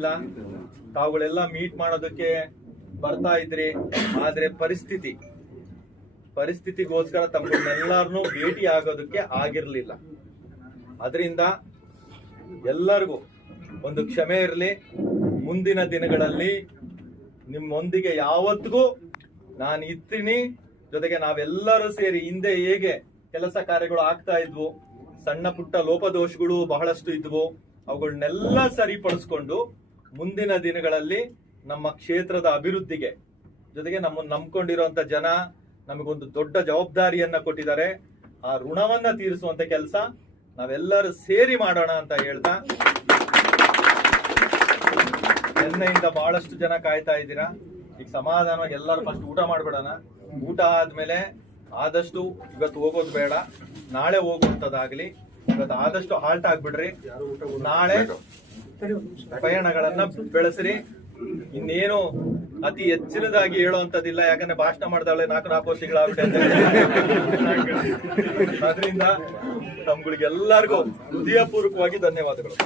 ಇಲ್ಲ. ತಾವುಗಳೆಲ್ಲ ಮೀಟ್ ಮಾಡೋದಕ್ಕೆ ಬರ್ತಾ ಇದ್ರಿ, ಆದ್ರೆ ಪರಿಸ್ಥಿತಿಗೋಸ್ಕರ ತಮ್ಮನ್ನೆಲ್ಲರನ್ನೂ ಭೇಟಿ ಆಗೋದಕ್ಕೆ ಆಗಿರ್ಲಿಲ್ಲ. ಅದರಿಂದ ಎಲ್ಲರಿಗೂ ಒಂದು ಕ್ಷಮೆ ಇರಲಿ. ಮುಂದಿನ ದಿನಗಳಲ್ಲಿ ನಿಮ್ಮೊಂದಿಗೆ ಯಾವತ್ತಿಗೂ ನಾನು ಇರ್ತೀನಿ. ಜೊತೆಗೆ ನಾವೆಲ್ಲರೂ ಸೇರಿ ಹಿಂದೆ ಹೇಗೆ ಕೆಲಸ ಕಾರ್ಯಗಳು ಆಗ್ತಾ ಇದ್ವು, ಸಣ್ಣ ಪುಟ್ಟ ಲೋಪದೋಷಗಳು ಬಹಳಷ್ಟು ಇದ್ವು, ಅವುಗಳನ್ನೆಲ್ಲ ಸರಿಪಡಿಸ್ಕೊಂಡು ಮುಂದಿನ ದಿನಗಳಲ್ಲಿ ನಮ್ಮ ಕ್ಷೇತ್ರದ ಅಭಿವೃದ್ಧಿಗೆ, ಜೊತೆಗೆ ನಮ್ಮನ್ನು ನಂಬ್ಕೊಂಡಿರುವಂತ ಜನ ನಮಗೊಂದು ದೊಡ್ಡ ಜವಾಬ್ದಾರಿಯನ್ನ ಕೊಟ್ಟಿದ್ದಾರೆ, ಆ ಋಣವನ್ನ ತೀರಿಸುವಂತ ಕೆಲಸ ನಾವೆಲ್ಲರೂ ಸೇರಿ ಮಾಡೋಣ ಅಂತ ಹೇಳ್ತಾ, ನಿನ್ನೆಯಿಂದ ಬಹಳಷ್ಟು ಜನ ಕಾಯ್ತಾ ಇದ್ದೀರಾ. ಈಗ ಸಮಾಧಾನವಾಗಿ ಎಲ್ಲರೂ ಫಸ್ಟ್ ಊಟ ಮಾಡ್ಬಿಡೋಣ. ಊಟ ಆದ್ಮೇಲೆ ಆದಷ್ಟು ಇವತ್ತು ಹೋಗೋದು ಬೇಡ, ನಾಳೆ ಹೋಗುವಂತದ್ದಾಗ್ಲಿ. ಇವತ್ತು ಆದಷ್ಟು ಹಾಲ್ಟ್ ಆಗ್ಬಿಡ್ರಿ, ನಾಳೆ ಪಯಣಗಳನ್ನ ಬೆಳೆಸ್ರಿ. ಇನ್ನೇನು ಅತಿ ಹೆಚ್ಚಿನದಾಗಿ ಹೇಳುವಂತದಿಲ್ಲ, ಯಾಕಂದ್ರೆ ಭಾಷಣ ಮಾಡ್ದಾಳೆ 4 ವರ್ಷಗಳಾಗ್ಬಿಟ್ಟೆ. ಅದರಿಂದ ತಮ್ಗಳಿಗೆಲ್ಲರಿಗೂ ಹೃದಯಪೂರ್ವಕವಾಗಿ ಧನ್ಯವಾದಗಳು.